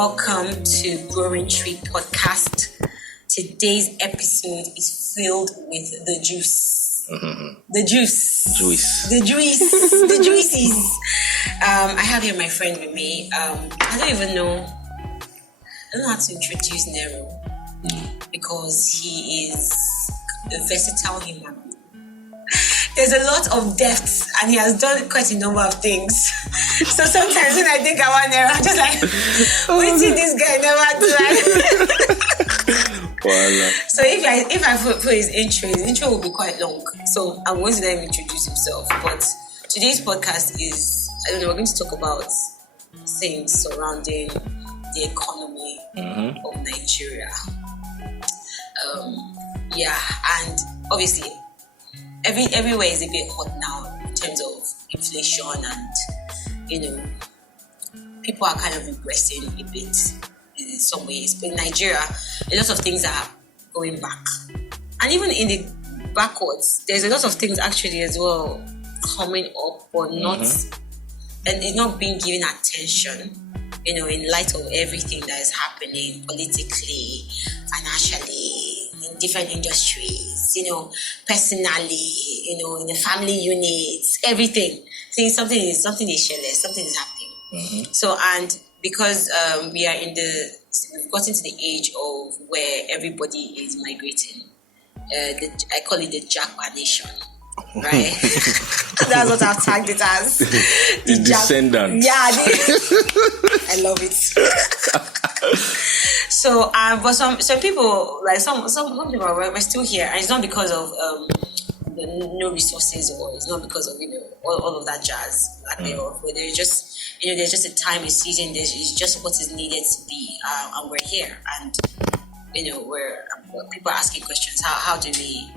welcome to Growing Tree Podcast. Today's episode is filled with the juice. The juices. I have here my friend with me. I don't know how to introduce Nero because he is a versatile human. There's a lot of depth and he has done quite a number of things. So sometimes when I think about Nero, I'm just like, wait till this guy never tried. So if I put his intro will be quite long. So I'm going to let him introduce himself. But today's podcast is, we're going to talk about things surrounding the economy of Nigeria. And obviously everywhere is a bit hot now in terms of inflation and, people are kind of regressing a bit in some ways. But in Nigeria, a lot of things are going back. And even in the backwards, there's a lot of things actually as well coming up, but not, and it's not being given attention, in light of everything that is happening politically, financially, in different industries, personally, in the family units, everything. Saying something is shared, something is happening. So, and because we've gotten to the age of where everybody is migrating, I call it the Jackpot Nation, right? That's what I've tagged it as. The descendants. I love it. So, but some people, like some people are still here, and it's not because of no resources, or it's not because of all of that jazz. Where there's just there's just a time, a season. It's just what is needed to be, and we're here, and where people are asking questions. How do we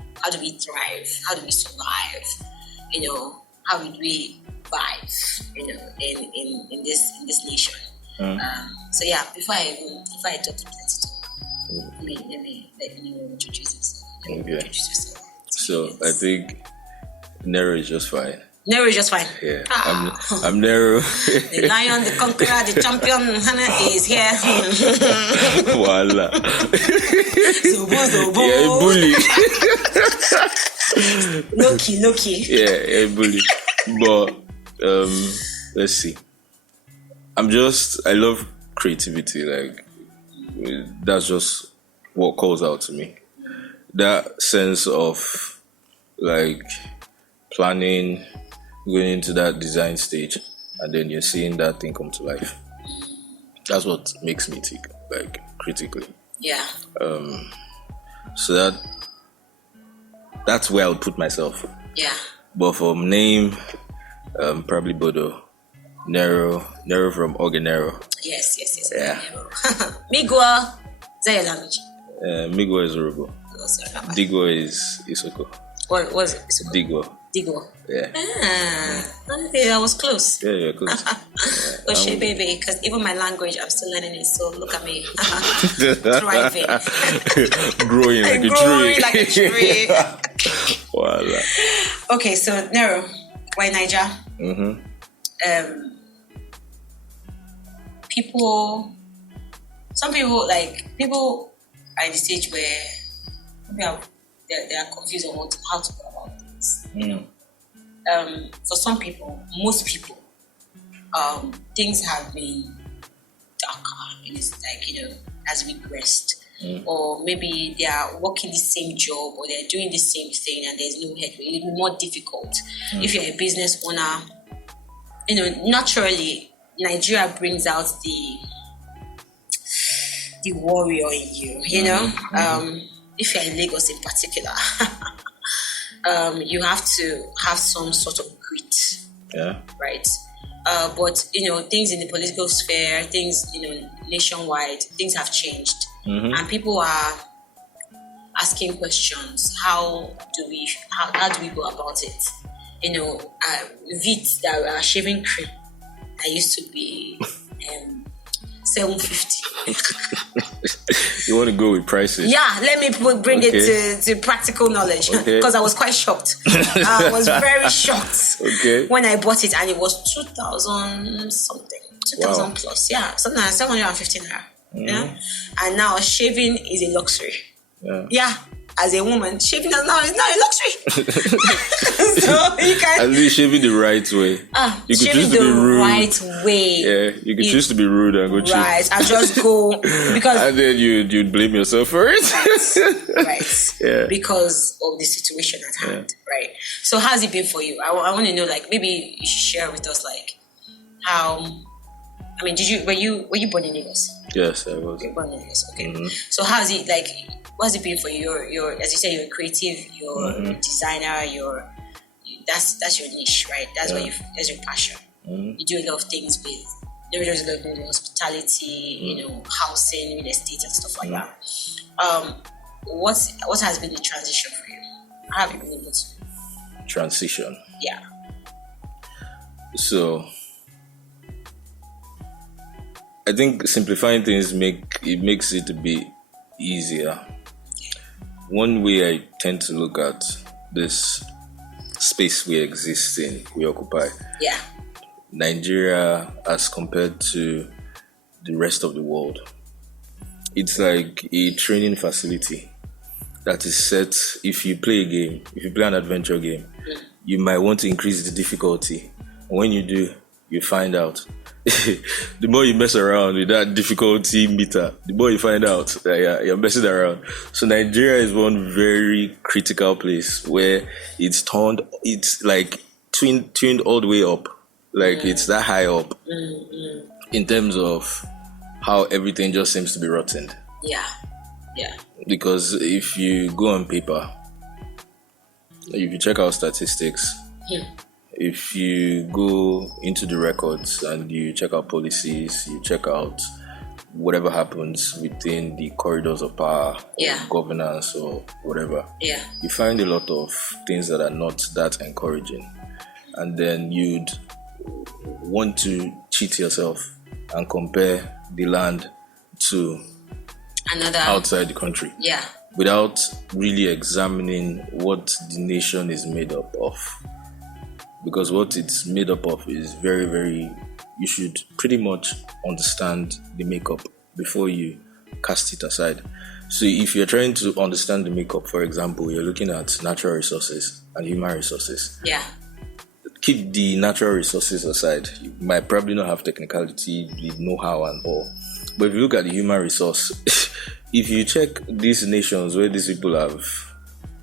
thrive? How do we survive? How do we vibe? In this nation. So yeah, before I talk to plenty, let me introduce yourself. Introduce yourself. So I think Nero is just fine. Nero is just fine. Yeah, I'm Nero. The lion, the conqueror, the champion is here. Voila. Zobo. Yeah, a bully. Loki. Yeah, a bully. But let's see. I love creativity. Like, that's just what calls out to me. That sense of, like, planning, going into that design stage, and then you're seeing that thing come to life. That's what makes me tick, like, critically. Yeah. So that's where I would put myself. Yeah. But for name, probably Bodo. Nero from Ogenero. Yes. Yeah. Migwa, is that your language? Migwa is Urugu. Digwa is Isoko. What was it? Isoko? Digwa. Yeah. Okay, I was close. Yeah, you're close. Oshe baby, because even my language, I'm still learning it. So look at me, thriving, growing like a tree. Voila. Okay, so Nero, why Naija? Some people are in the stage where they are confused on how to go about things. For some people, most people, things have been darker, and it's like, has regressed. Or maybe they are working the same job, or they're doing the same thing, and there's no headway. It'll be more difficult. If you're a business owner, naturally, Nigeria brings out the warrior in you, if you're in Lagos in particular, you have to have some sort of grit. Yeah. Right? But, things in the political sphere, things, nationwide, things have changed. And people are asking questions. How do we go about it? Vits that are shaving cream that used to be $750. You want to go with prices? Yeah, let me bring it to practical knowledge, because I was quite shocked. I was very shocked when I bought it, and it was 2,000 something. 2,000 plus. Yeah, something like 750 naira. Yeah, and now shaving is a luxury. Yeah. As a woman, shaving is not a luxury. So you can at least shaving the right way. You could choose to be rude. Right way. Yeah, you could choose to be rude and go cheap. Right, and just go because and then you'd blame yourself for it. Right. Yeah. Because of the situation at hand. Right. So how's it been for you? I want to know, like, maybe you should share with us, like, how. I mean, were you born in Lagos? Yes, I was. Okay, born in Lagos. Okay. So how's it like? What's it been for you? You're as you say, you're creative, you're a designer, that's your niche, right? That's that's your passion. You do a lot of things with there's a lot of hospitality, housing, real estate and stuff like that. What has been the transition for you? How have you been able to transition? Yeah. So I think simplifying things makes it a bit easier. One way I tend to look at this space we exist in, we occupy. Yeah. Nigeria as compared to the rest of the world. It's like a training facility that is set. If you play a game, if you play an adventure game, you might want to increase the difficulty. When you do, you find out. The more you mess around with that difficulty meter, the more you find out that you're messing around. So Nigeria is one very critical place where it's like tuned all the way up. Like it's that high up in terms of how everything just seems to be rotten. Yeah. Yeah. Because if you go on paper, if you check out statistics, if you go into the records and you check out policies, you check out whatever happens within the corridors of power, or governance or whatever, you find a lot of things that are not that encouraging. And then you'd want to cheat yourself and compare the land to another outside the country. Yeah. Without really examining what the nation is made up of. Because what it's made up of is very, very, you should pretty much understand the makeup before you cast it aside. So if you're trying to understand the makeup, for example, you're looking at natural resources and human resources. Yeah. Keep the natural resources aside. You might probably not have technicality, the know-how and all. But if you look at the human resource, if you check these nations where these people have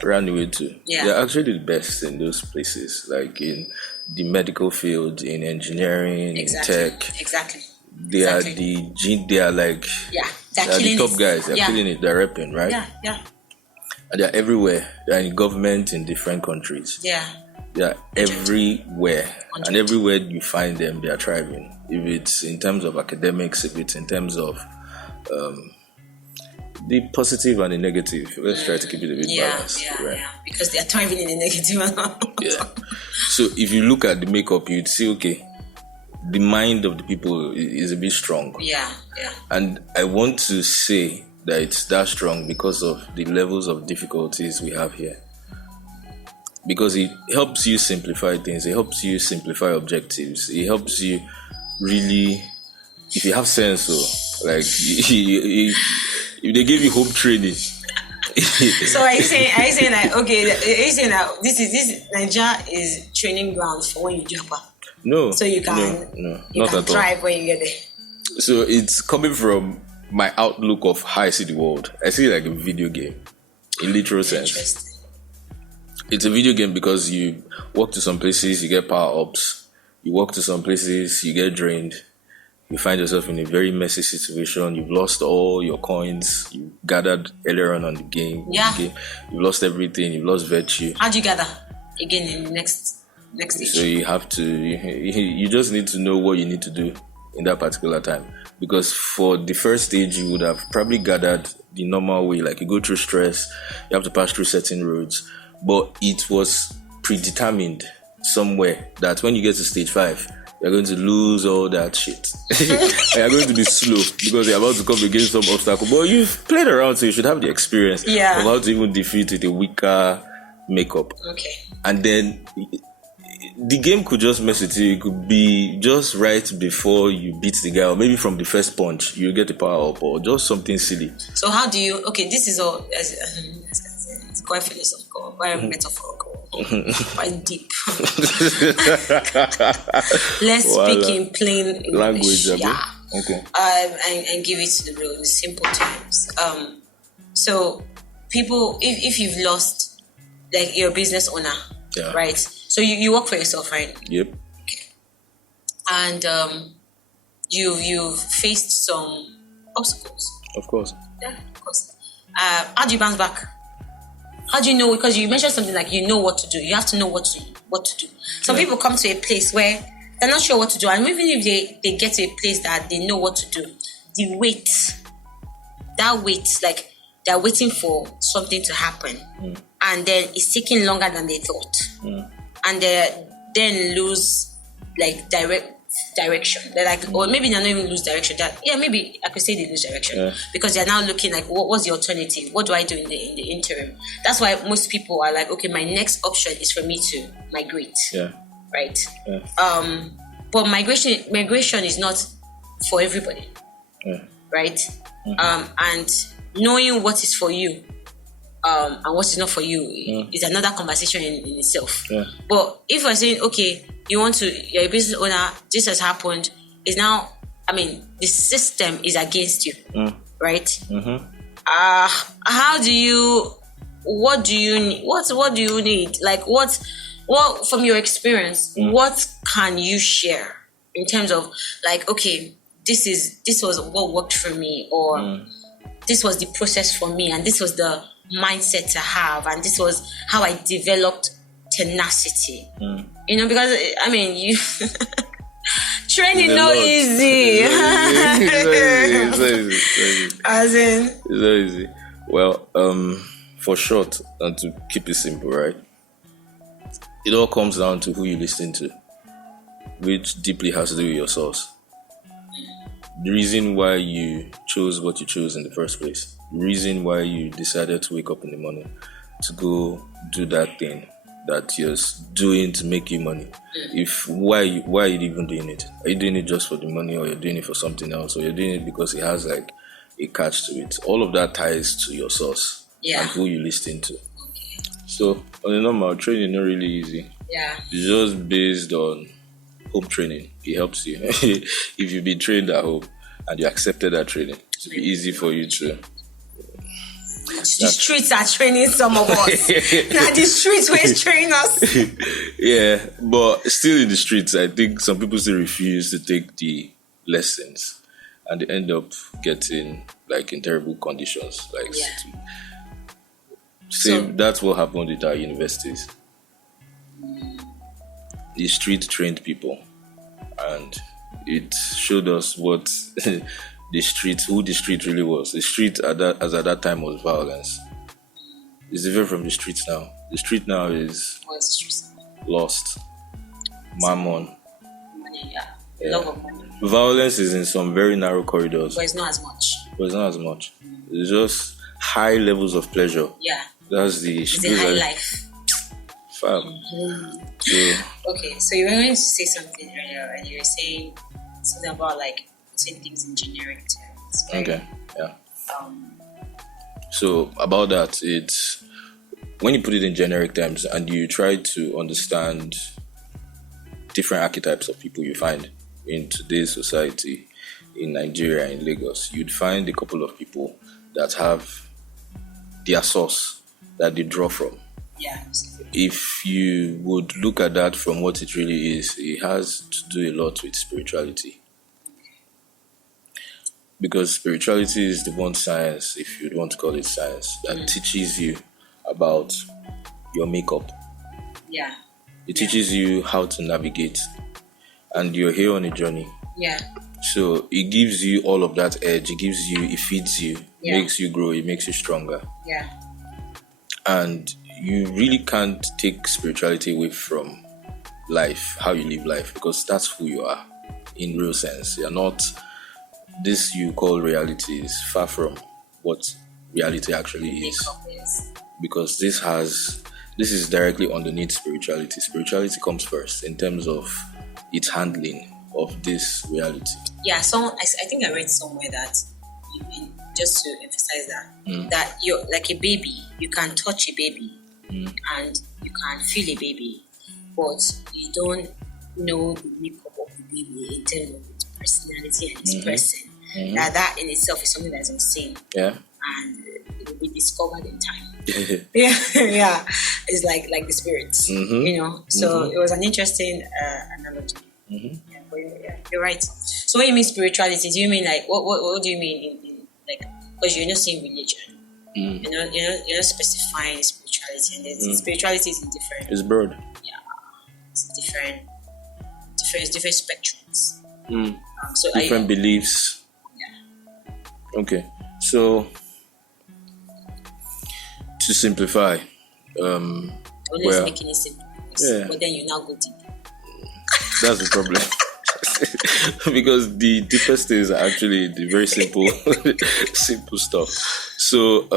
ran away to, they're actually the best in those places, like in the medical field, in engineering, in tech. Exactly. They are like they're the top guys. They're killing it. They're repping, right? Yeah. And they're everywhere. They're in government in different countries. Yeah. They're everywhere. 100%. And everywhere you find them, they are thriving. If it's in terms of academics, if it's in terms of the positive and the negative. Let's try to keep it a bit balanced. Yeah. Because they are thriving in the negative. Yeah. So if you look at the makeup, you'd see, okay, the mind of the people is a bit strong. Yeah. And I want to say that it's that strong because of the levels of difficulties we have here. Because it helps you simplify things. It helps you simplify objectives. It helps you really, if you have sense, like if they give you home training. So are you saying that this Naija is training ground for when you jump up? No. So you can thrive when you get there. So it's coming from my outlook of how I see the world. I see it like a video game, in literal sense. It's a video game because you walk to some places, you get power ups. You walk to some places, you get drained. You find yourself in a very messy situation. You've lost all your coins you gathered earlier on the game. Yeah. You've lost everything. You've lost virtue. How'd you gather again in the next stage? So you have to, you just need to know what you need to do in that particular time. Because for the first stage, you would have probably gathered the normal way. Like you go through stress, you have to pass through certain roads. But it was predetermined somewhere that when you get to stage 5, you're going to lose all that shit. You're going to be slow because you're about to come against some obstacle. But you've played around, so you should have the experience of how to even defeat with a weaker makeup. Okay. And then the game could just mess with you. It could be just right before you beat the guy, or maybe from the first punch you get the power up, or just something silly. So how do you? Okay, this is all. It's quite philosophical, quite metaphorical, quite deep. Let's speak in plain English. Language, yeah. Okay. And give it to the real simple terms. So people, if you've lost, like, you're a business owner, right? So you work for yourself, right? Yep. Okay. And you've faced some obstacles. Of course. Yeah, of course. How do you bounce back? How do you know? Because you mentioned something like you know what to do. You have to know what to do. Some people come to a place where they're not sure what to do, and even if they get to a place that they know what to do, the wait, like they're waiting for something to happen, and then it's taking longer than they thought, and they then lose like direction. They're like, or maybe they're not even lose direction. Maybe I could say they lose direction because they're now looking like, what's the alternative? What do I do in the interim? That's why most people are like, okay, my next option is for me to migrate. Yeah. Right. Yeah. But migration is not for everybody. Yeah. Right. And knowing what is for you and what is not for you is another conversation in itself. Yeah. But if we're saying, okay, you're a business owner, this has happened, is now, the system is against you, right? Mm-hmm. What do you need? Like, what from your experience, what can you share in terms of, like, okay, this was what worked for me, or this was the process for me, and this was the mindset to have, and this was how I developed tenacity. Because you training no easy. It's easy. It's easy. Well, for short, and to keep it simple, right? It all comes down to who you listen to, which deeply has to do with your source. The reason why you chose what you chose in the first place, the reason why you decided to wake up in the morning to go do that thing that you're doing to make you money. Why are you even doing it? Are you doing it just for the money, or you're doing it for something else, or you're doing it because it has like a catch to it? All of that ties to your source and who you listen to. So on the normal, training not really easy. Yeah. It's just based on home training. It helps you. If you've been trained at home and you accepted that training, it will be easy for you to. The streets are training some of us. Now the streets will train us. Yeah, but still in the streets, I think some people still refuse to take the lessons, and they end up getting like in terrible conditions. That's what happened with our universities. The street trained people, and it showed us what who the street really was. The street at that time was violence. It's different from the street now. The street now is lost. Mammon. Money, love of money. Violence is in some very narrow corridors. But it's not as much. It's just high levels of pleasure. Yeah. That's the... It's a high life. Fab. Okay, so you were going to say something earlier, and you were saying something about like putting things in generic terms. Right? Okay, yeah. So about that, it's when you put it in generic terms and you try to understand different archetypes of people you find in today's society, in Nigeria, in Lagos, you'd find a couple of people that have their source that they draw from. Yeah. If you would look at that from what it really is, it has to do a lot with spirituality. Because spirituality is the one science, if you'd want to call it science, that teaches you about your makeup. Yeah. It teaches you how to navigate. And you're here on a journey. Yeah. So it gives you all of that edge. It feeds you, makes you grow, it makes you stronger. Yeah. And you really can't take spirituality away from life, how you live life, because that's who you are in real sense. You're not, this you call reality is far from what reality actually is. Because this has this is directly underneath spirituality. Spirituality comes first in terms of its handling of this reality. Yeah, I think I read somewhere that, just to emphasize that you're like a baby, you can touch a baby and you can feel a baby, but you don't know the makeup of the baby in terms of its personality and its person. That in itself is something that's unseen. Yeah. And it will be discovered in time. yeah. It's like the spirits, So it was an interesting analogy. Yeah, but you're right. So when you mean spirituality, do you mean like what do you mean in like, because you're not saying religion, you're not specifying spirituality, and then spirituality is different. It's broad. Yeah, it's different spectrums. So different beliefs. Yeah. Okay, so to simplify, always making it simple. Yeah. But then you now go deep. That's the problem. Because the deepest things are actually the very simple simple stuff. So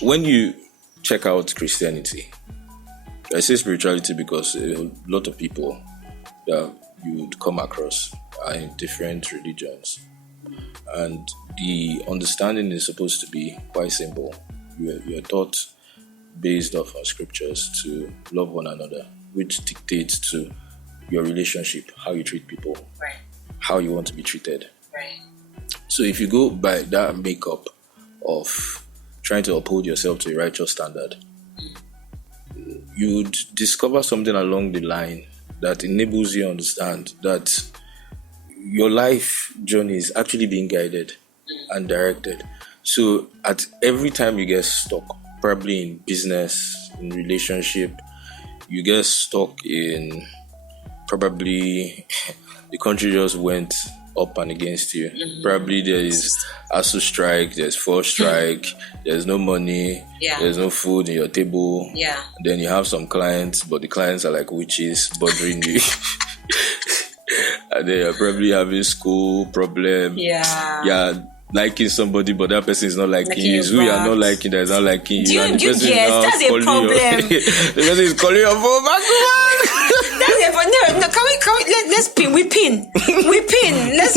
when you check out Christianity, I say spirituality because a lot of people that you would come across are in different religions, and the understanding is supposed to be quite simple. You are taught based off on scriptures to love one another, which dictates to your relationship, how you treat people, right, how you want to be treated. Right. So if you go by that makeup of trying to uphold yourself to a righteous standard, you would discover something along the line that enables you to understand that your life journey is actually being guided and directed. So at every time you get stuck, probably in business, in relationship, you get stuck in probably the country just went up and against you. Probably there is ASU strike, there's forced strike, there's no money, there's no food in your table. Yeah. Then you have some clients, but the clients are like witches bothering you. And then you're probably having school problem. Yeah. Liking somebody, but that person is not liking you. It's who you are not liking that is not liking you. Do you get? That's a problem. The person is calling your phone back to back. That's a problem. No, can we let's pin. We pin. Let's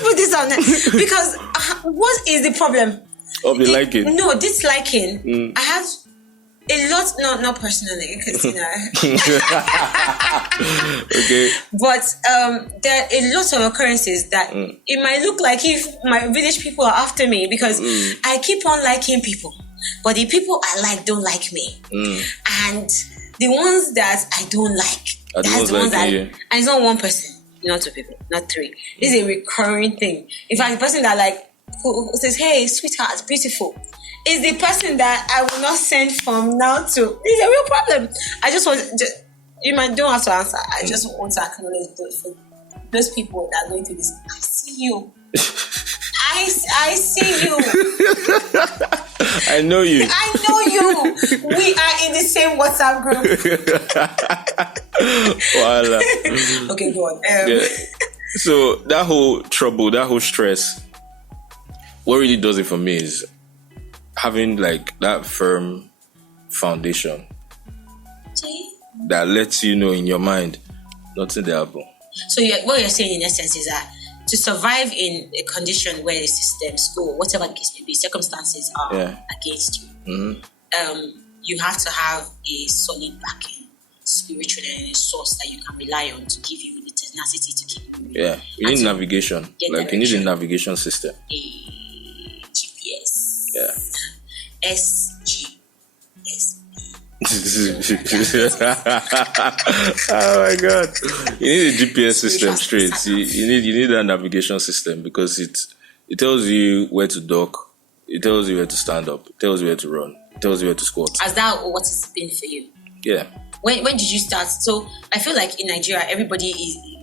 put this on because what is the problem? Of the liking? No, disliking. I have a lot. Not personally, because Okay. But there are a lot of occurrences that it might look like if my village people are after me because I keep on liking people, but the people I like don't like me, and the ones that I don't like, that's the ones that, and it's not one person, not two people, not three. It's a recurring thing. In fact, the person that like who says, "Hey, sweetheart, beautiful," is the person that I will not send from now to. It's a real problem. I just want you might don't have to answer. I just want to acknowledge those people that are going through this. I see you. I see you. I know you. We are in the same WhatsApp group. Voila. Okay, go on. Yeah. So that whole trouble, that whole stress, what really does it for me is having like that firm foundation that lets you know in your mind nothing will happen. So what you're saying in essence is that to survive in a condition where the system, school, whatever the case may be, circumstances are against you, you have to have a solid backing, spiritual, and a source that you can rely on to give you the tenacity to keep moving. Yeah, you need navigation. Like you need a navigation system. A GPS. Yeah. SGSB. Oh my God! You need a GPS system straight. You need that navigation system because it tells you where to dock, it tells you where to stand up, it tells you where to run, it tells you where to squat. Is that what it's been for you? Yeah. When did you start? So I feel like in Nigeria, everybody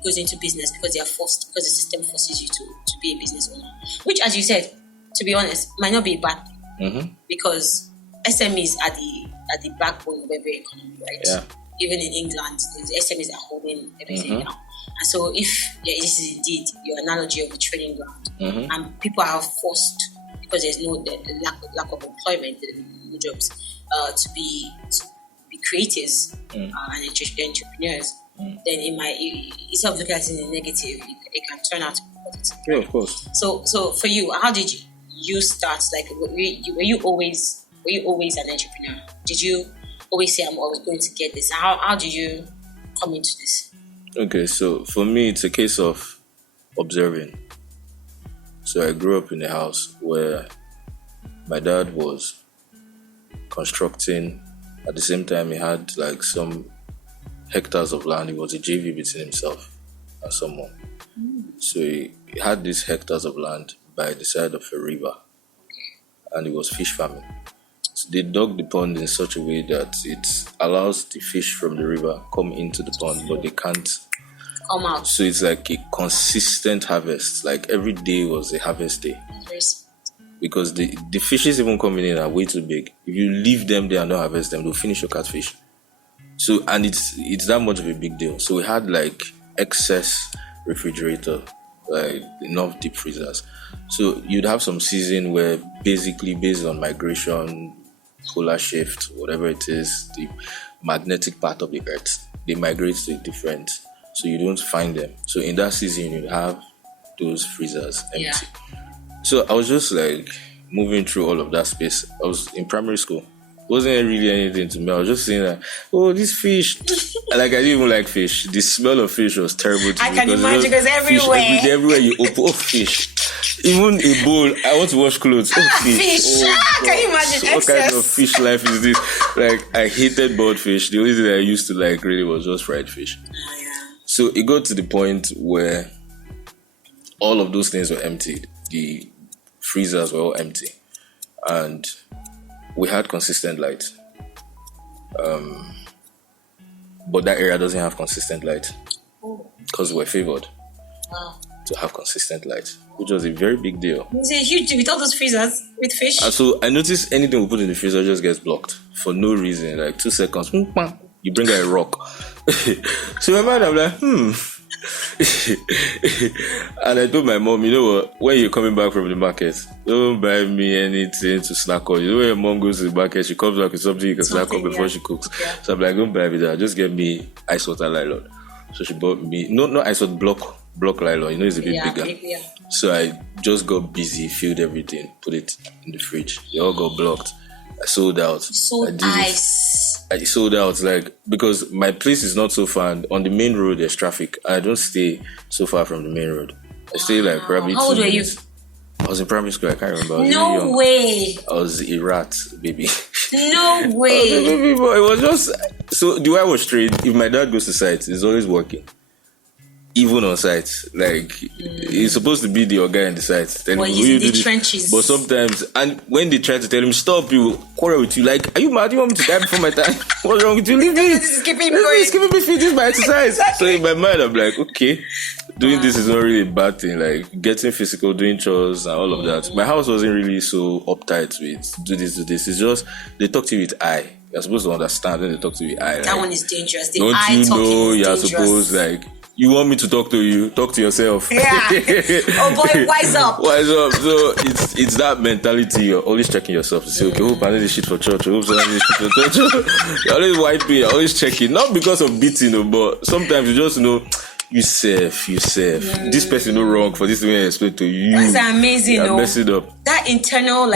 goes into business because they are forced, because the system forces you to be a business owner. Which, as you said, to be honest, might not be a bad thing because SMEs are the backbone of every economy, right? Yeah. Even in England, the SMEs are holding everything down. And so if this is indeed your analogy of a training ground, and people are forced because there's the lack of employment, no jobs, to be creatives and entrepreneurs, then it might, instead of looking at it in a negative, it can turn out to be positive. Yeah, of course. So for you, how did you start? Like, were you always an entrepreneur? Did you always say, I'm always going to get this? How did you come into this? Okay, so for me, it's a case of observing. So I grew up in a house where my dad was constructing. At the same time, he had like some hectares of land. It was a JV between himself and someone. So he had these hectares of land by the side of a river, and it was fish farming. So they dug the pond in such a way that it allows the fish from the river come into the pond, but they can't come out. So it's like a consistent harvest. Like every day was a harvest day. Yes. Because the fishes even coming in are way too big. If you leave them there and don't harvest them, they'll finish your catfish. So, and it's that much of a big deal. So we had like excess refrigerator, like enough deep freezers. So you'd have some season where basically based on migration, polar shift, whatever it is, the magnetic part of the earth, they migrate to a different, so you don't find them. So in that season, you'd have those freezers empty. Yeah. So I was just like moving through all of that space. I was in primary school. Wasn't really anything to me. I was just saying that, oh, this fish. Like, I didn't even like fish. The smell of fish was terrible to me. I can imagine, because everywhere. Everywhere you open, fish. Even a bowl, I want to wash clothes. Oh, fish. Oh, can you imagine? what kind of fish life is this? Like, I hated boiled fish. The only thing I used to like really was just fried fish. So it got to the point where all of those things were emptied. The freezers were all empty. And we had consistent light. But that area doesn't have consistent light. Because we're favored to have consistent light, which was a very big deal. It's a huge deal with all those freezers with fish. And so I noticed anything we put in the freezer just gets blocked for no reason. Like 2 seconds, you bring out a rock. So my mind, I'm like, And I told my mom, you know what, when you're coming back from the market, don't buy me anything to snack on. You know, when your mom goes to the market, she comes back with something you can snack on before she cooks. Yeah. So I'm like, don't buy me that, just get me ice water nylon. So she bought me, not ice water, block nylon, you know, it's a bit bigger. Yeah. So I just got busy, filled everything, put it in the fridge. They all got blocked. I sold out. I sold out, like, because my place is not so far. On the main road, there's traffic. I don't stay so far from the main road. I stay like probably 2 minutes. How old were you? I was in primary school. I can't remember. No way. I was a rat, baby. No way. I was a baby boy. It was just so. The way I was trained, if my dad goes to site, he's always working. Even on site, like he's supposed to be the guy in the site. Well, he's in the trenches. But sometimes, and when they try to tell him stop, he will quarrel with you. Like, are you mad? You want me to die before my time? What's wrong with you? Leave me. This is keeping me going. It's keeping me fit. This is my exercise. Exactly. So in my mind, I'm like, okay, doing this is not really a bad thing. Like getting physical, doing chores and all of that. My house wasn't really so uptight with do this. It's just they talk to you with I. You're supposed to understand when they talk to you with I. That one is dangerous. The don't I you know you're dangerous. Supposed like. You want me to talk to you? Talk to yourself. Yeah. Oh boy, wise up. Wise up. So it's that mentality. You're always checking yourself to say, okay, hope I need this shit for church. Hope I need this shit for church. You're always wiping. You're always checking. Not because of beating, but sometimes you just know. You safe. This person no wrong for this thing I explain to you. That's amazing. You're messing up. That internal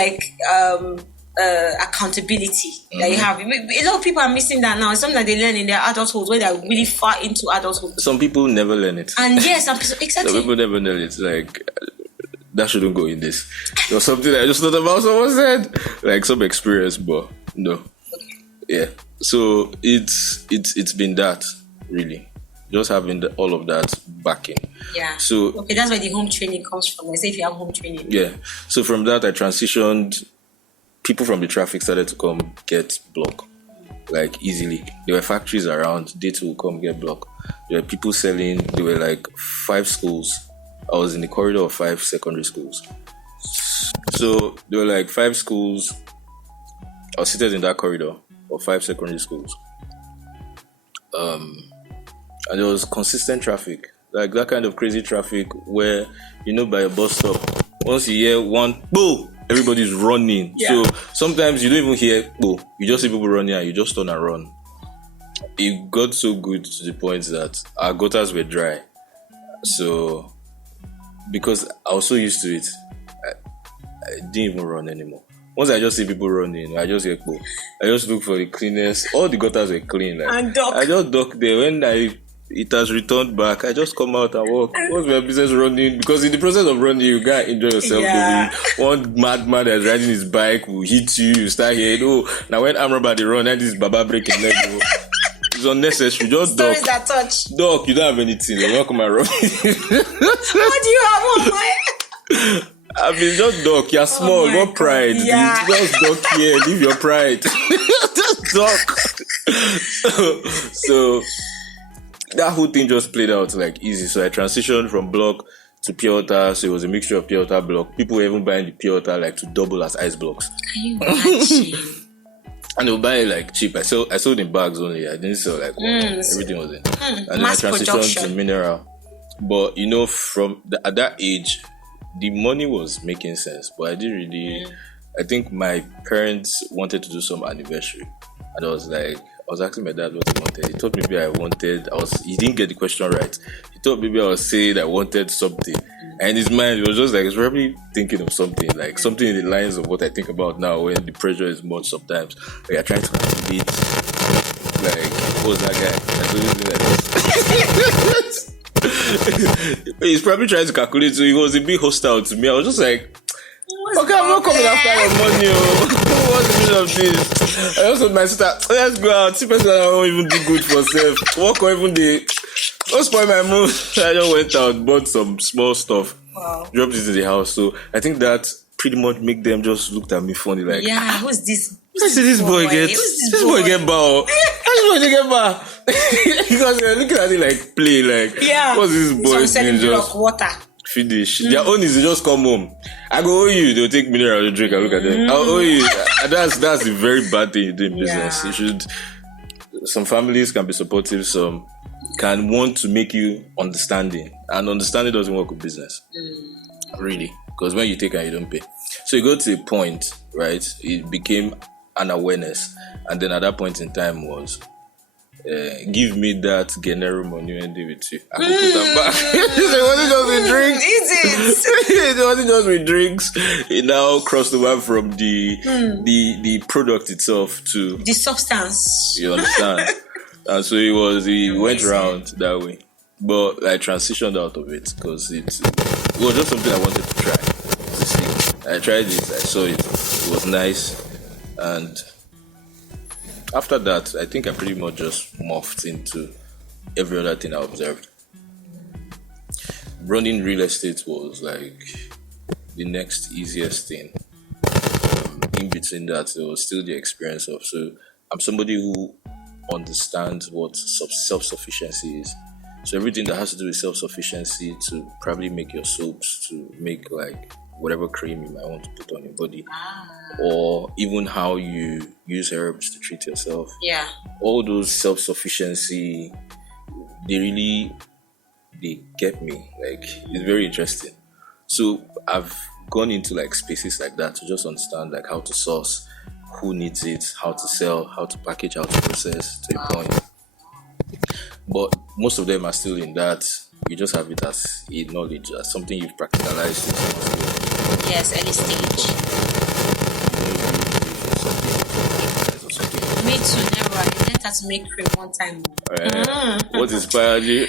accountability that you have. A lot of people are missing that now. It's something that they learn in their adulthood when they're really far into adulthood. Some people never learn it. And yes, exactly. Some people never learn it. Like that shouldn't go in this. There was something I just thought about. Someone said like some experience, but no. Yeah. So it's been that really. Just having all of that backing. Yeah. So okay, that's where the home training comes from. Let's say if you have home training. Yeah. So from that I transitioned. People from the traffic started to come get block, like easily. There were factories around. They too will come get block. There were people selling. There were like 5 schools. I was in the corridor of 5 secondary schools. So there were like 5 schools. I was seated in that corridor of 5 secondary schools. And there was consistent traffic, like that kind of crazy traffic where, you know, by a bus stop, once you hear one boom, everybody's running. Yeah. So sometimes you don't even hear, you just see people running and you just turn and run. It got so good to the point that our gutters were dry. So, because I was so used to it, I didn't even run anymore. Once I just see people running, I just get I just look for the cleanest. All the gutters were clean. Like, And duck. I just duck there. When it has returned back, I just come out and walk. What's my business running? Because in the process of running, you gotta enjoy yourself. Yeah. One madman that's riding his bike will hit you. You start hearing, now when I'm about to run, and this baba breaking leg. It's unnecessary. Just Stories duck. that touch. Duck, you don't have anything. You're not come and run. What do you have on my... I mean, just duck. You're small. my Not pride. God. Yeah. Just duck here. Leave your pride. Just duck. So that whole thing just played out like easy. So I transitioned from block to pure water. So it was a mixture of pure water block. People were even buying the pure water like to double as ice blocks. Can you imagine? And they would buy it like cheap. I sold in bags only. I didn't sell like everything was in. And then I transitioned production. to mineral. But at that age, the money was making sense. But I didn't really. I think my parents wanted to do some anniversary, and I was asking my dad what he wanted. He told me maybe he didn't get the question right. He thought maybe I was saying I wanted something. And in his mind, it was just like, he's probably thinking of something in the lines of what I think about now when the pressure is much sometimes. We are trying to calculate, like, what was that guy? He's probably trying to calculate, so he was a bit hostile to me. I was just like, okay, I'm not coming after your money. What's the meaning of this? I also told my sister, let's go out. See person that won't even do good for self. Walk or even don't spoil my mood. I just went out, bought some small stuff, dropped it in the house. So I think that pretty much make them just looked at me funny, like, who's this? I see this boy get bow. How this boy get bow? Because they're looking at it like play, like, what's this boy doing? Just water. Finish. Their own is to just come home. I go owe you. They'll take mineral to drink and look at them. I'll owe you. That's a very bad thing you do in business. You should. Some families can be supportive. Some can want to make you understanding, and understanding doesn't work with business. Really, because when you take and you don't pay, so you go to a point, right? It became an awareness, and then at that point in time was. Give me that Genero money and give it to you. I will put them back. It wasn't just with drinks. It wasn't just with drinks. It now crossed over from the product itself to the substance. You understand? And so he went around that way. But I transitioned out of it because it was just something I wanted to try to see. I tried it, I saw it. It was nice, and after that, I think I pretty much just morphed into every other thing I observed. Running real estate was like the next easiest thing. In between that, there was still the experience of. So I'm somebody who understands what self-sufficiency is. So everything that has to do with self-sufficiency, to probably make your soaps, to make like whatever cream you might want to put on your body, or even how you use herbs to treat yourself. Yeah. All those self-sufficiency, they get me. Like, it's very interesting. So I've gone into like spaces like that to just understand like how to source, who needs it, how to sell, how to package, how to process to a point. But most of them are still in that. You just have it as a knowledge, as something you've practicalized. Yes, early stage. Me too, never. I learned how to make cream one time. What inspired you?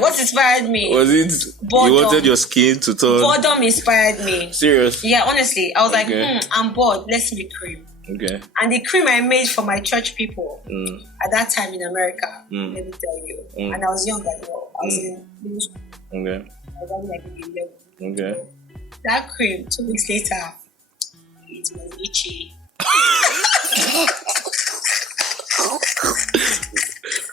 What inspired me? Was it boredom. You wanted your skin to turn? Boredom inspired me. Serious? Yeah, honestly. I was like, I'm bored. Let's make cream. Okay. And the cream I made for my church people at that time in America, let me tell you. And I was young as well. I was in middle school. Okay. I was only like 11. Okay. That cream, 2 weeks later, it was itchy.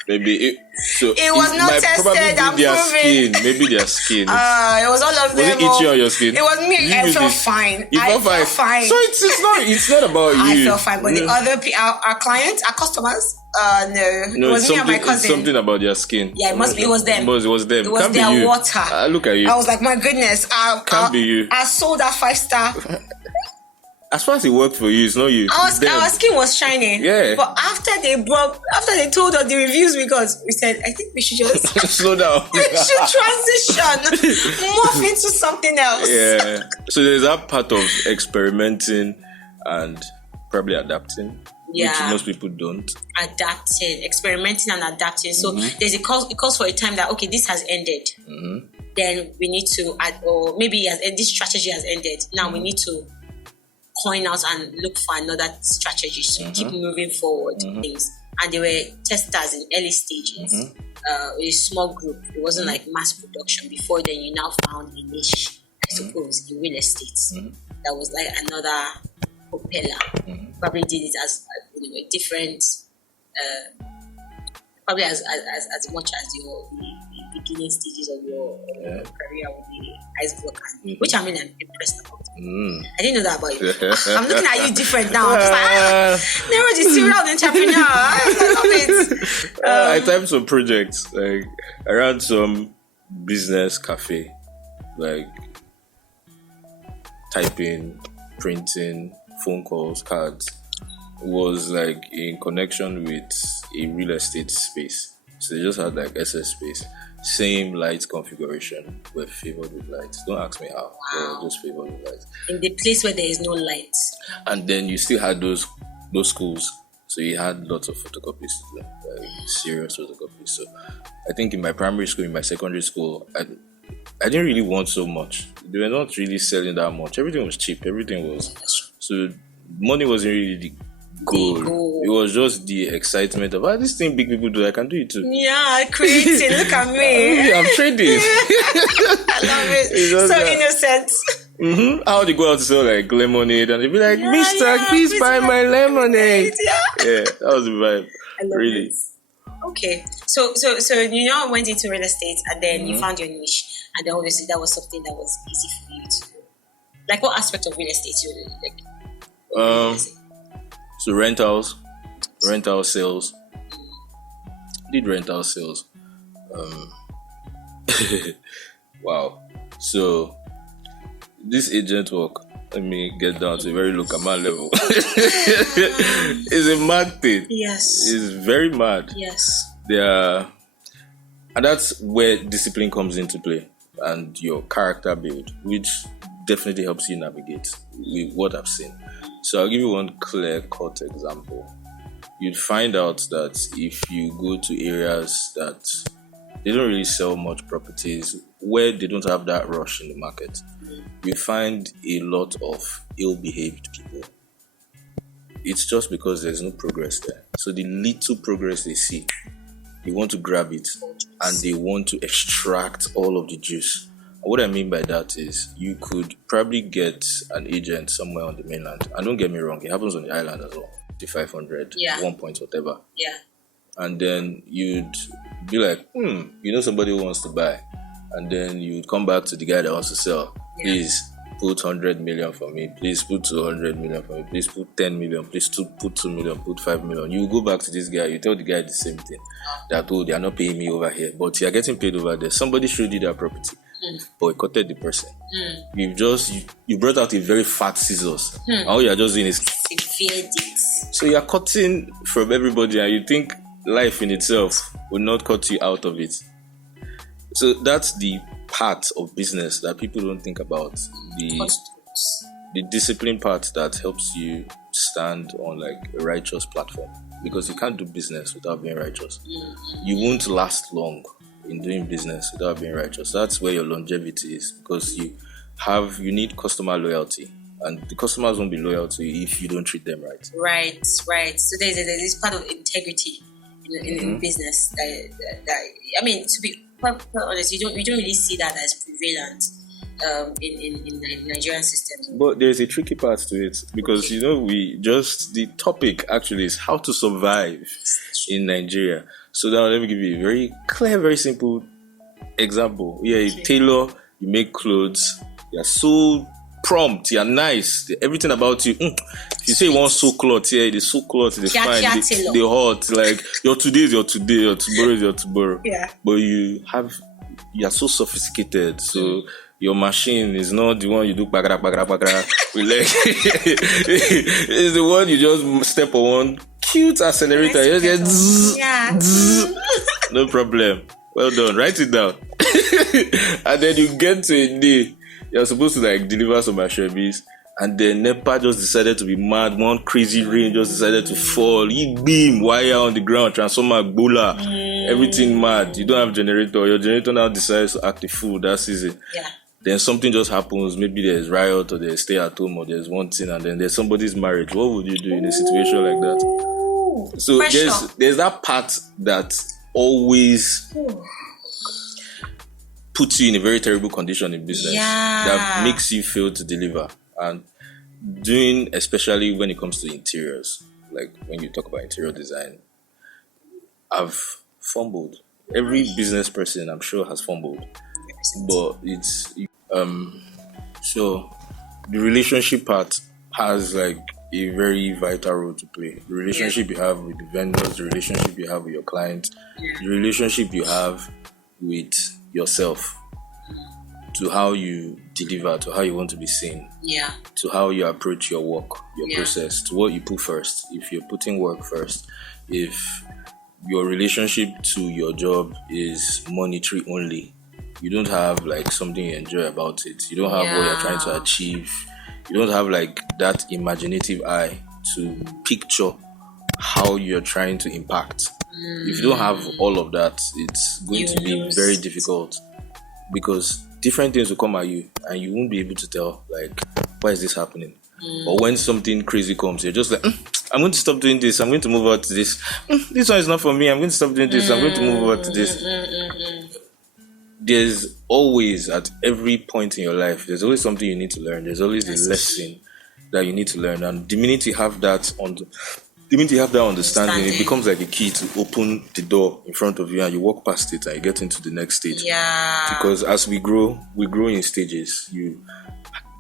Maybe So it was not tested and proven. Maybe their skin. It was all of them. Was it itchy on your skin? It was me. I felt fine. I felt fine. So it's not about you. I felt fine, but the other our clients, our customers, no, it was me and my cousin. It's something about their skin. Yeah, it must be. It was them. It was them. It was Can't their be you. water. Look at you. I was like, my goodness. Can't be you. I sold that 5-star. As far as it worked for you, it's not you. Our skin was shining. Yeah. But after they told us the reviews we got, we said, I think we should just slow down. We should transition, morph into something else. Yeah. So there's that part of experimenting and probably adapting. Yeah. Which most people don't. Adapting, experimenting and adapting. So there's it calls for a time that, okay, this has ended. Then we need to add, or maybe this strategy has ended. Now we need to coin out and look for another strategy to keep moving forward. Things. And they were testers in early stages. A small group. It wasn't like mass production. Before then, you now found a niche, I suppose, in real estate. That was like another propeller. Probably did it as a different, probably as much as the beginning stages of your career with the icebreaker, which I'm impressed about. I didn't know that about you. I'm looking at you different now. I'm just like, Nero the serial entrepreneur. I love it. I typed some projects like around some business cafe, like typing, printing, phone calls, cards. Was like in connection with a real estate space. So they just had like SS space. Same light configuration. We're favored with lights. Don't ask me how. Wow. We're just favored with lights. In the place where there is no light. And then you still had those schools. So you had lots of photocopies, like serious photocopies. So I think in my primary school, in my secondary school, I didn't really want so much. They were not really selling that much. Everything was cheap. Everything was. So money wasn't really the goal. It was just the excitement of this thing big people do, I can do it too. Yeah, creating. Look at me. I'm trading. I love it. So innocent. How they go out to sell like lemonade and they be like, Mister, please buy my lemonade. Yeah, that was the vibe. I love really. It. Okay, so went into real estate and then you found your niche, and then obviously that was something that was easy for you to. Like, what aspect of real estate you like? So rental sales. Did rental sales. Wow. So this agent work, let me get down to a very local man level. It's a mad thing. Yes. It's very mad. Yes. And that's where discipline comes into play and your character build, which definitely helps you navigate with what I've seen. So I'll give you one clear-cut example. You'd find out that if you go to areas that they don't really sell much properties, where they don't have that rush in the market, you find a lot of ill-behaved people. It's just because there's no progress there. So the little progress they see, they want to grab it and they want to extract all of the juice. What I mean by that is you could probably get an agent somewhere on the mainland. And don't get me wrong, it happens on the island as well. The 500, 1 point, whatever. Yeah. And then you'd be like, somebody who wants to buy. And then you'd come back to the guy that wants to sell. Yeah. Please put 100 million for me. Please put 200 million for me. Please put 10 million. Please put 2 million. Put 5 million. You go back to this guy. You tell the guy the same thing. That, they are not paying me over here. But you are getting paid over there. Somebody showed you that property. Boycotted the person. You brought out a very fat scissors. All you are just doing is so you are cutting from everybody, and you think life in itself will not cut you out of it. So that's the part of business that people don't think about. The discipline part that helps you stand on like a righteous platform, because you can't do business without being righteous. You won't last long in doing business without being righteous. That's where your longevity is, because you need customer loyalty, and the customers won't be loyal to you if you don't treat them right. Right. So there's this part of integrity in business that I mean, to be quite honest, you don't really see that as prevalent in the Nigerian system. But there's a tricky part to it because the topic actually is how to survive in Nigeria. So now let me give you a very clear, very simple example. Yeah, a tailor, you make clothes, you're so prompt, you're nice, everything about you. If you say you want sew cloth, yeah, the sew cloth, the fine, the hot, like your today is your today, your tomorrow is your tomorrow. Yeah. But you're so sophisticated, so your machine is not the one you do bagra with like it's the one you just step on one cute accelerator, you just get zzz. No problem. Well done. Write it down. And then you get to a day you're supposed to like deliver some ashwebis, and then NEPA just decided to be mad. One crazy rain just decided to fall. Beam, wire on the ground, transformer, bola, everything mad. You don't have generator. Your generator now decides to act the fool that season. Yeah. Then something just happens. Maybe there's riot, or there's stay at home, or there's one thing, and then there's somebody's marriage. What would you do in a situation like that? So there's that part that always puts you in a very terrible condition in business that makes you fail to deliver. And especially when it comes to interiors, like when you talk about interior design, I've fumbled. Every business person, I'm sure, has fumbled. But it's so the relationship part has like a very vital role to play. The relationship you have with the vendors, the relationship you have with your clients, the relationship you have with yourself, to how you deliver, to how you want to be seen, to how you approach your work, your process, to what you put first. If you're putting work first, if your relationship to your job is monetary only, you don't have like something you enjoy about it. You don't have what you're trying to achieve. You don't have like that imaginative eye to picture how you're trying to impact. If you don't have all of that, it's going to be very difficult, because different things will come at you and you won't be able to tell like, why is this happening? Or when something crazy comes, you're just like, I'm going to stop doing this, I'm going to move out to this. This one is not for me, I'm going to stop doing this, I'm going to move out to this. There's always, at every point in your life, there's always something you need to learn. There's always a lesson that you need to learn. And the minute you have that understanding, it becomes like a key to open the door in front of you, and you walk past it and you get into the next stage. Yeah. Because as we grow in stages. You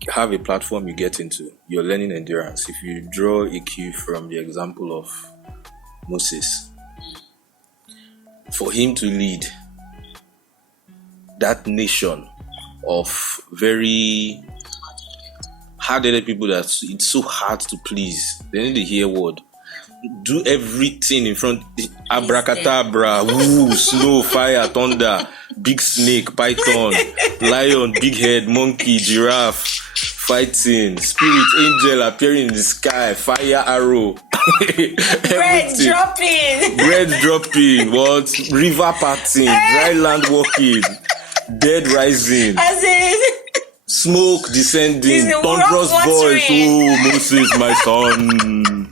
have a platform you get into. You're learning endurance. If you draw a cue from the example of Moses, for him to lead that nation of very hard-headed people that it's so hard to please, they need to hear word. Do everything in front. Abracadabra, woo, snow, fire, thunder, big snake, python, lion, big head, monkey, giraffe, fighting, spirit, angel appearing in the sky, fire arrow, bread dropping, what? River parting, dry land walking, dead rising, smoke descending, thunderous voice. Oh, Moses, my son.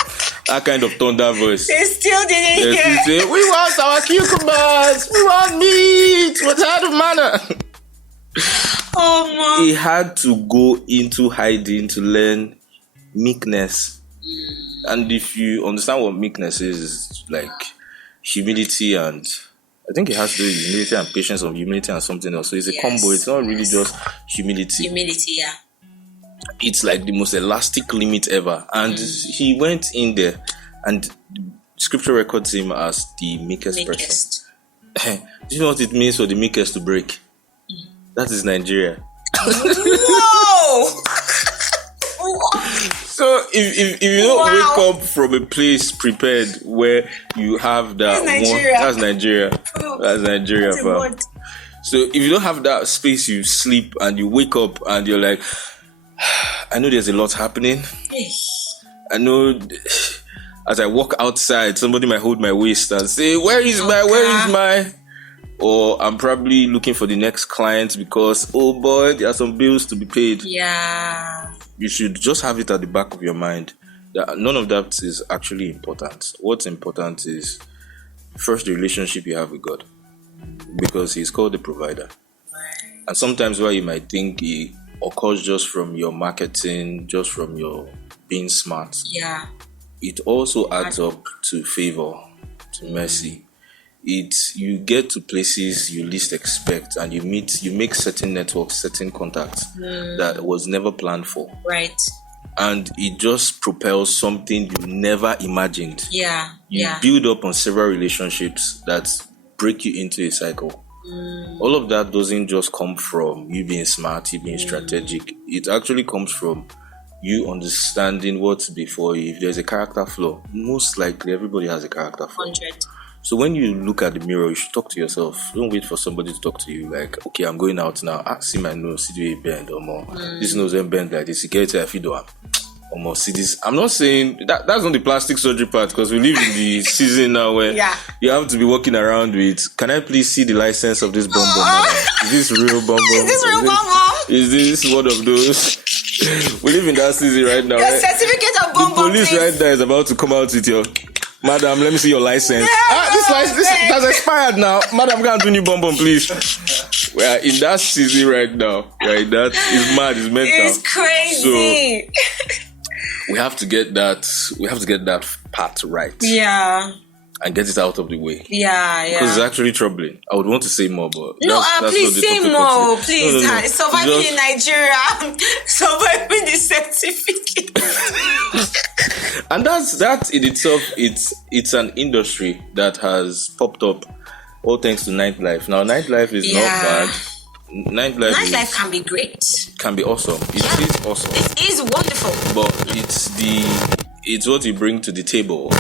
That kind of thunder voice. They still didn't hear. Say, we want our cucumbers. We want meat. What kind of manner? Oh, Mom. He had to go into hiding to learn meekness. And if you understand what meekness is like humility, and I think it has to do with humility and patience, or humility and something else. So it's a combo. It's not really just humility. Humility, yeah. It's like the most elastic limit ever. And he went in there, and scripture records him as the meekest person. Do you know what it means for the meekest to break? That is Nigeria. Whoa! So if you don't wake up from a place prepared where you have that that's Nigeria. That's Nigeria, fam. So if you don't have that space, you sleep and you wake up and you're like, I know there's a lot happening. I know as I walk outside, somebody might hold my waist and say, where is my? Or I'm probably looking for the next client because, oh boy, there are some bills to be paid. Yeah. You should just have it at the back of your mind that none of that is actually important. What's important is first the relationship you have with God, because He's called the provider. And sometimes why you might think He occurs just from your marketing, just from your being smart. Yeah. It also adds up to favor, to mercy. You get to places you least expect, and you make certain networks, certain contacts that was never planned for. Right. And it just propels something you never imagined. Yeah. You build up on several relationships that break you into a cycle. All of that doesn't just come from you being smart, you being strategic. It actually comes from you understanding what's before you. If there's a character flaw, most likely everybody has a character flaw. 100. So when you look at the mirror, you should talk to yourself. Don't wait for somebody to talk to you. Like, okay, I'm going out now. See my nose, see the way it bend or more. This nose ain't bend like this. You get it, if you do or more. See this. I'm not saying that's not the plastic surgery part, because we live in the season now where you have to be walking around with, can I please see the license of this bum bum? Is this real bum bum? Is this real bum bum? Is this one of those? We live in that season right now. Your certificate of bum The bum, police please. right there is about to come out with your, madam, let me see your license. This license has expired now. Madam, can't do new bum bum, please. We are in that season right now. Right, that is mad, it's mental. It's crazy. So we have to get that part right. Yeah. And get it out of the way. Yeah. Because it's actually troubling. I would want to say more, but that's please not the say topic more. for today. Please. No. Surviving in Nigeria. Surviving the certificate. And that in itself, it's an industry that has popped up all thanks to nightlife. Now, nightlife is not bad. Nightlife can be great. Can be awesome. It is awesome. It is wonderful. But it's what you bring to the table.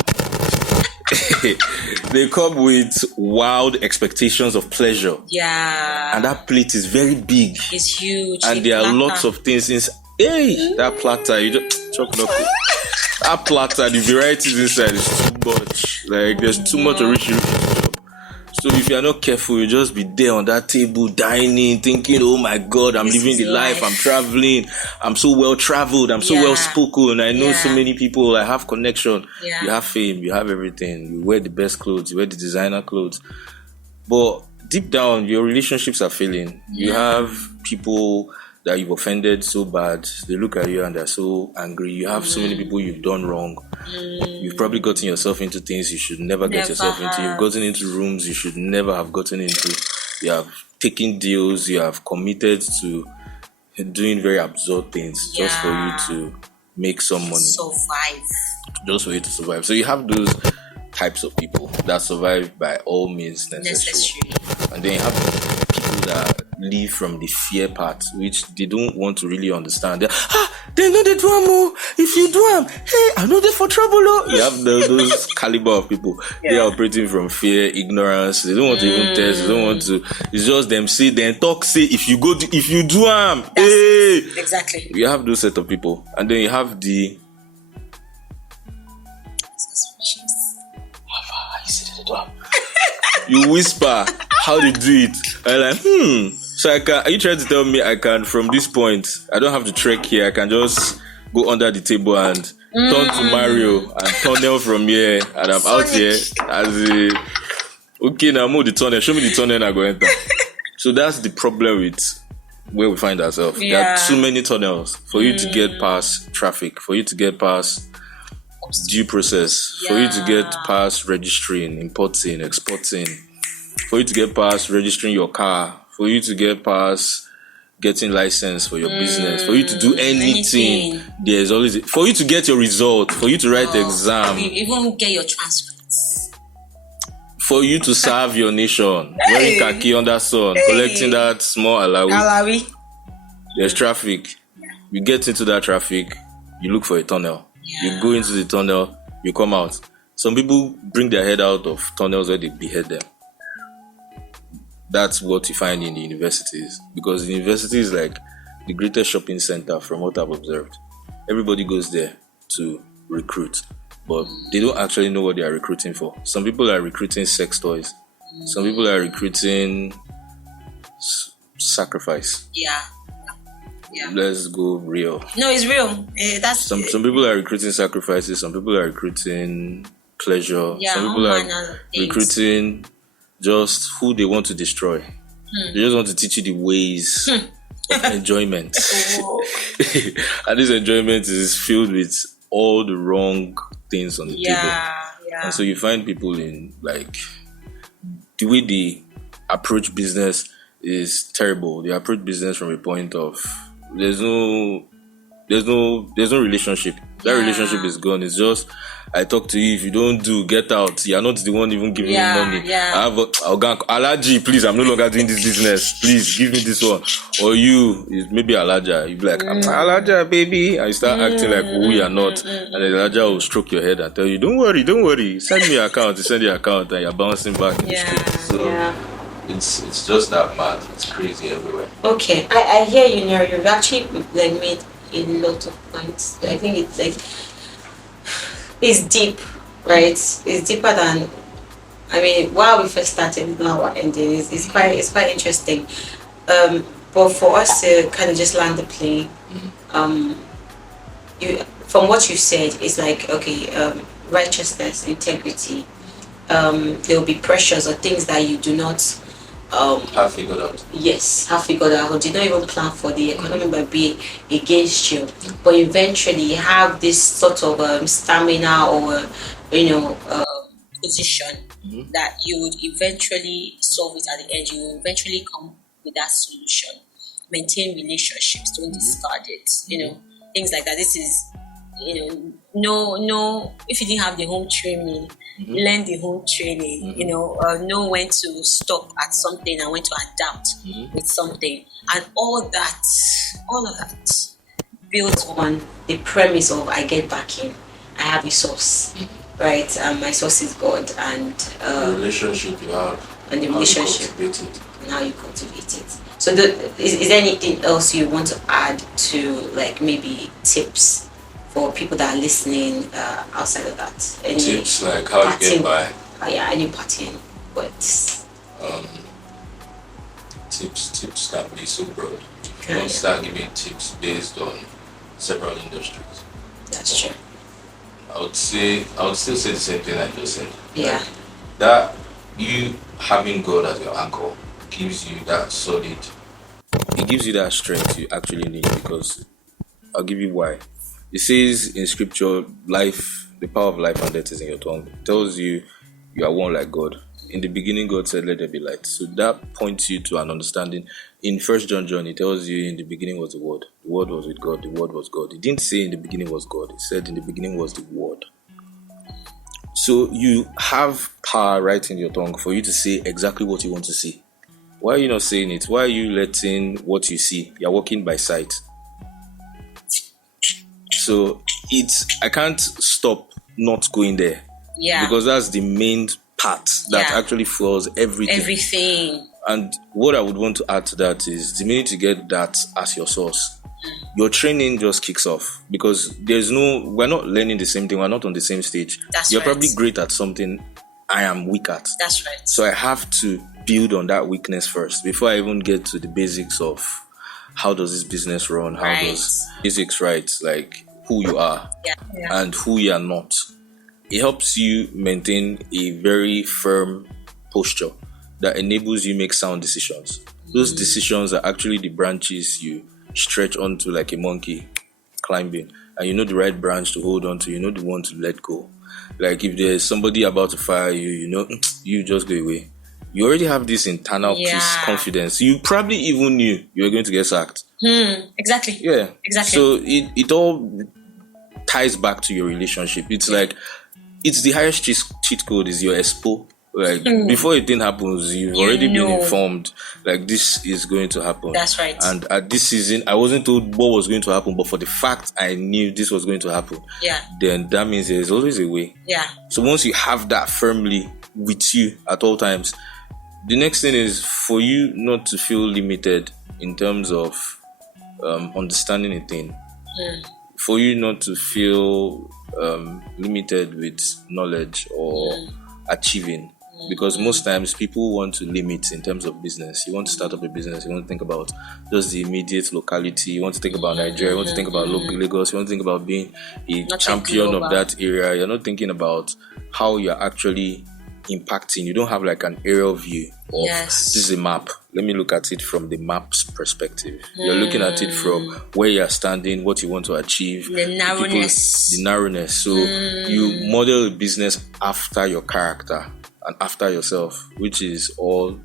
They come with wild expectations of pleasure. Yeah. And that plate is very big. It's huge. And there are lots of things inside. Hey, that platter, you just chop knuckle. That platter, the varieties inside is too much. Like, there's too much original. So if you're not careful, you'll just be there on that table, dining, thinking, oh my God, I'm living the life, I'm traveling, I'm so well traveled, I'm so well spoken, I know so many people, I have connection. Yeah. You have fame, you have everything, you wear the best clothes, you wear the designer clothes. But deep down, your relationships are failing. You have people that you've offended so bad, they look at you and they're so angry. You have so many people you've done wrong. You've probably gotten yourself into things you should never get yourself into. You've gotten into rooms you should never have gotten into. You have taken deals. You have committed to doing very absurd things just for you to make some money. Just for you to survive. So you have those types of people that survive by all means necessary. And then you have people that live from the fear part, which they don't want to really understand. They know they do am. If you do am, hey, I know they for trouble. You have those caliber of people. They are operating from fear, ignorance. They don't want to even test. They don't want to. It's just them say, then talk. Say if you do am, hey, exactly. You have those set of people, and then you have the. You whisper how they do it. I'm like, So are you trying to tell me I can, from this point, I don't have to trek here, I can just go under the table and turn to Mario and tunnel from here, and I'm out here as okay, now move the tunnel, show me the tunnel and I go enter. So that's the problem with where we find ourselves. There are too many tunnels for you to get past traffic, for you to get past due process, for you to get past registering, importing, exporting, for you to get past registering your car, for you to get past getting license for your business, for you to do anything. There's always for you to get your result, for you to write the exam, even get your transcripts, for you to serve your nation, wearing khaki under sun, collecting that small alawi. There's traffic. You get into that traffic, you look for a tunnel. You go into the tunnel, you come out. Some people bring their head out of tunnels where they behead them. That's what you find in the universities. Because the university is like the greatest shopping center from what I've observed. Everybody goes there to recruit, but they don't actually know what they are recruiting for. Some people are recruiting sex toys. Some people are recruiting sacrifice. Yeah. Let's go real. No, it's real. That's some people are recruiting sacrifices. Some people are recruiting pleasure. Some people are recruiting just who they want to destroy. They just want to teach you the ways of enjoyment. Whoa. And this enjoyment is filled with all the wrong things on the table. Yeah. And so you find people in like the way they approach business is terrible. They approach business from a point of there's no relationship. That relationship is gone. It's just I talk to you. If you don't do, get out. You're not the one even giving me money. Yeah. I have allergy. Please, I'm no longer doing this business. Please give me this one. Or you, maybe allergy. You be like, I'm allergy, baby. And you start acting like who you're not. And the allergy will stroke your head and tell you, don't worry. Send me your account. You send your account and you're bouncing back in the street. So it's just that mad. It's crazy everywhere. Okay, I hear you, Nero. You've actually like made a lot of points. I think it's like it's deep, right? It's deeper than while we first started, now we're ending. It's quite interesting. But for us to kind of just land the plane, from what you said, it's like righteousness, integrity. There will be pressures or things that you do not have figured out. Yes, have figured out, or did not even plan for. The economy might be against you, but eventually you have this sort of stamina or position that you would eventually solve it at the end. You will eventually come with that solution. Maintain relationships, don't discard it. Things like that. This is no. If you didn't have the home training, learn the home training. Know when to stop at something and when to adapt with something, and all of that built on the premise of I get back in. I have a source, right? My source is God, and the relationship you have, and the relationship, and how you cultivate it. So, is there anything else you want to add to, like maybe tips for people that are listening outside of that? Any tips like how to get by? Any partying words. Tips can be so broad. You can start giving tips based on several industries. That's true. I would still say the same thing I just said. Yeah. Like, that you having God as your anchor gives you that solid. It gives you that strength you actually need, because I'll give you why. It says in scripture, the power of life and death is in your tongue. It tells you you are one like God. In the beginning, God said, let there be light. So that points you to an understanding. In 1 John, it tells you in the beginning was the Word. The Word was with God. The Word was God. It didn't say in the beginning was God. It said in the beginning was the Word. So you have power right in your tongue for you to say exactly what you want to see. Why are you not saying it? Why are you letting what you see? You're walking by sight. So I can't stop not going there. Yeah. Because that's the main part that actually fuels everything. And what I would want to add to that is the minute you get that as your source, your training just kicks off, because we're not learning the same thing. We're not on the same stage. You're probably great at something I am weak at. That's right. So I have to build on that weakness first before I even get to the basics of how does this business run? How does basics right? Like who you are and who you are not. It helps you maintain a very firm posture that enables you make sound decisions. Those decisions are actually the branches you stretch onto like a monkey climbing, and you know the right branch to hold on to, you know the one to let go. Like if there's somebody about to fire you, you just go away. You already have this internal peace, confidence. You probably even knew you were going to get sacked. Exactly. Yeah. Exactly. So it all ties back to your relationship. It's like, it's the highest cheat code is your expo. Like before a thing happens, you've already been informed, like this is going to happen. That's right. And at this season, I wasn't told what was going to happen, but for the fact I knew this was going to happen, then that means there's always a way. Yeah. So once you have that firmly with you at all times, the next thing is for you not to feel limited in terms of understanding a thing. For you not to feel limited with knowledge or achieving. Because most times people want to limit in terms of business. You want to start up a business, you want to think about just the immediate locality, you want to think about Nigeria, you want to think about Lagos, you want to think about being a champion of that area. You're not thinking about how you're actually impacting. You don't have like an aerial view of Yes. this is a map. Let me look at it from the map's perspective. You're looking at it from where you're standing, what you want to achieve, The narrowness. the narrowness. So you model a business after your character and after yourself, which is all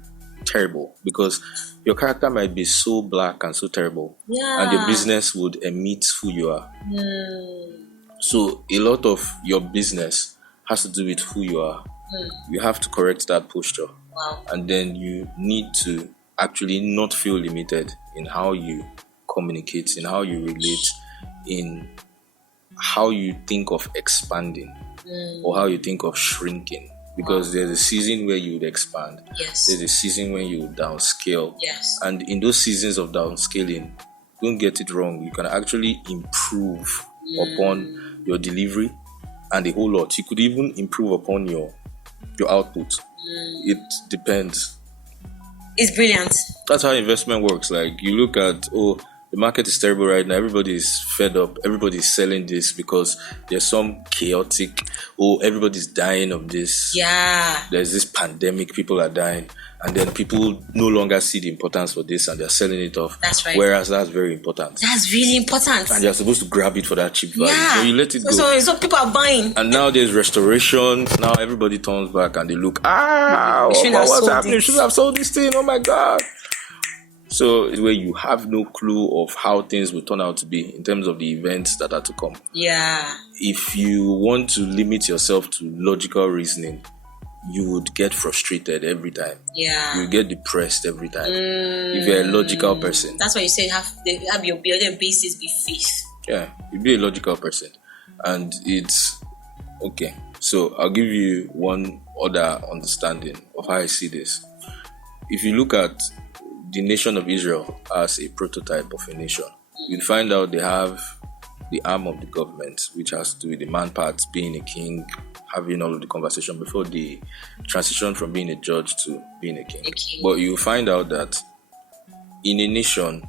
terrible because your character might be so black and so terrible, and your business would emit who you are. So a lot of your business has to do with who you are. You have to correct that posture. Wow. And then you need to actually not feel limited in how you communicate, in how you relate, in how you think of expanding or how you think of shrinking. Because there's a season where you would expand. Yes. There's a season when you would downscale. Yes. And in those seasons of downscaling, don't get it wrong, you can actually improve upon your delivery and a whole lot. You could even improve upon your output. It depends. It's brilliant. That's how investment works. Like you look at, the market is terrible right now. Everybody's fed up. Everybody's selling this because there's some chaotic, everybody's dying of this. Yeah. There's this pandemic, people are dying. And then people no longer see the importance for this and they're selling it off. That's right. Whereas that's very important. That's really important. And you're supposed to grab it for that cheap value. Yeah. So you let it go. So people are buying. And now there's restoration. Now everybody turns back and they look, what's happening? You should have sold this thing. Oh my God. So it's where you have no clue of how things will turn out to be in terms of the events that are to come. Yeah. If you want to limit yourself to logical reasoning, you would get frustrated every time. Yeah. You get depressed every time. If you're a logical person. That's why you say have your basis be faith. Yeah, you be a logical person. And it's okay. So I'll give you one other understanding of how I see this. If you look at the nation of Israel as a prototype of a nation, you'd find out they have the arm of the government, which has to do with the man part, being a king, having all of the conversation before the transition from being a judge to being a king. But you find out that in a nation,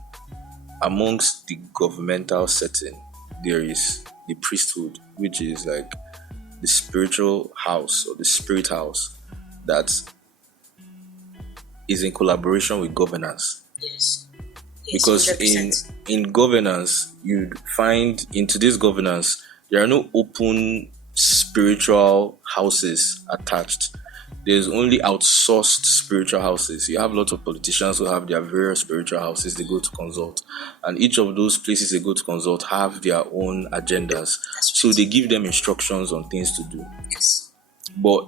amongst the governmental setting, there is the priesthood, which is like the spiritual house or the spirit house that is in collaboration with governance. Yes. Because 100%. in governance, you'd find in today's governance, there are no open spiritual houses attached. There's only outsourced spiritual houses. You have lots of politicians who have their various spiritual houses they go to consult. And each of those places they go to consult have their own agendas. So they give them instructions on things to do. Yes. But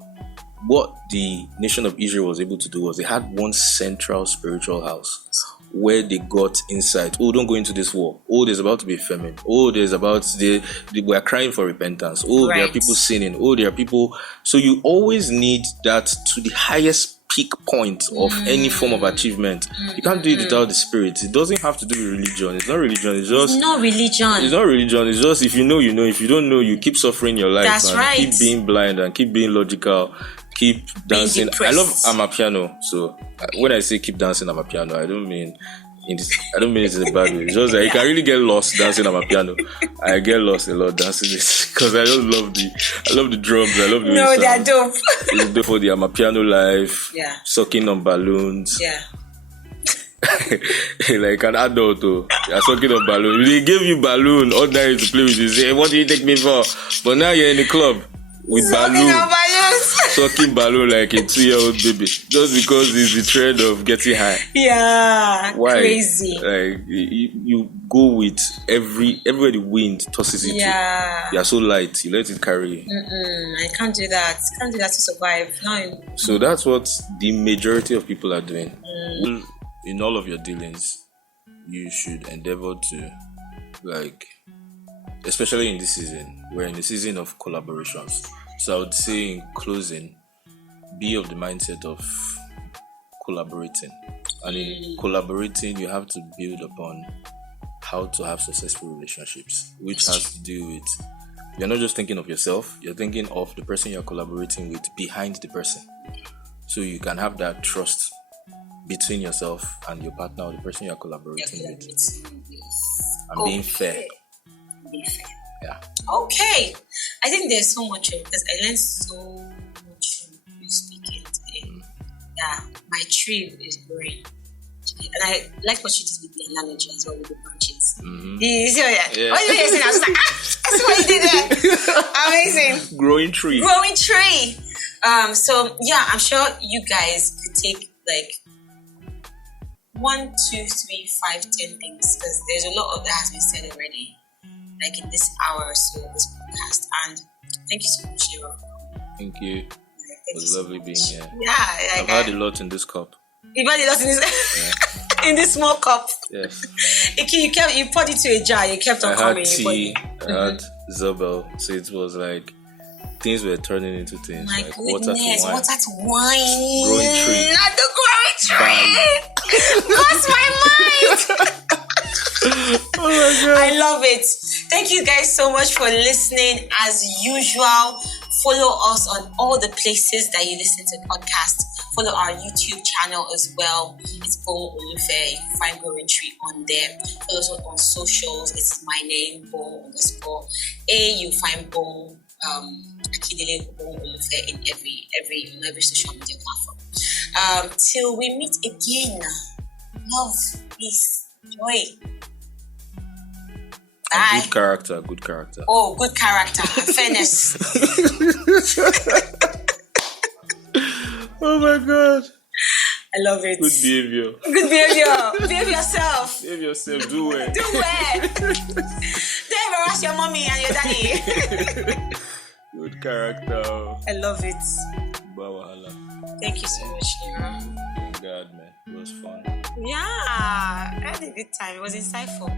what the nation of Israel was able to do was they had one central spiritual house where they got insight. Don't go into this war. There's about to be a famine. We are crying for repentance. There are people sinning. There are people. So you always need that to the highest peak point of any form of achievement. You can't do it without the spirit. It doesn't have to do with religion. It's not religion. It's not religion. It's just if you know, you know. If you don't know, you keep suffering your life. That's and right. Keep being blind and keep being logical. Keep dancing. I love amapiano. So when I say keep dancing amapiano, I don't mean it in a bad way. It's just that you can really get lost dancing amapiano. I get lost a lot dancing this because I just love the drums. I love the way they're dope. It's dope for the amapiano life. Yeah. Sucking on balloons. Yeah. Like an adult, you're sucking on balloon. They gave you balloon all night to play with. You say, what do you take me for? But now you're in the club with balloon. Sucking balloon like a 2-year-old baby just because it's the trend of getting high. Yeah. Why? Crazy. Like you go with everywhere the wind tosses you to. You're so light, you let it carry you. I can't do that. Can't do that to survive. No. So that's what the majority of people are doing. In all of your dealings, you should endeavor to, like, especially in this season, we're in the season of collaborations. So I would say in closing, be of the mindset of collaborating. And in collaborating, you have to build upon how to have successful relationships, which has to do with, you're not just thinking of yourself, you're thinking of the person you're collaborating with behind the person. So you can have that trust between yourself and your partner or the person you're collaborating with. And being fair. Yeah. Okay. I think there's so much because I learned so much from you speaking. Yeah, my tree is growing. And I like what she did with the analogy as well with the branches. You see what Yeah. what you saying? I was like, that's what you did there. Amazing. Growing tree. Growing tree. So yeah, I'm sure you guys could take like 1, 2, 3, 5, 10 things, because there's a lot of that has been said already, like in this hour or so of this podcast. And thank you so much, Shira. Thank you. It was lovely being here. Yeah, I've had a lot in this cup. You've had a lot in this in this small cup. Yes. You poured it to a jar. You kept on I coming. had tea. I had Zobel. So it was like things were turning into things. My like goodness, water water to wine. Growing tree. Not the growing tree. Lost my mind. Oh my God. I love it. Thank you guys so much for listening. As usual, follow us on all the places that you listen to podcasts. Follow our YouTube channel as well. It's Boun Olufe. You can find Growing Tree on there. Follow us on socials. It's my name, Boun_A. You find Boun Akindele Boun Olufe in every social media platform. Till we meet again. Love, peace, joy. Bye. Good character. Oh, good character. Fairness. Oh my God. I love it. Good behavior. Good behavior. Behave yourself. Behave yourself. Do well. Do well. Don't embarrass your mommy and your daddy. Good character. I love it. Bawahala. Thank you so much, Shira. Thank God, man. It was fun. Yeah. I had a good time. It was insightful.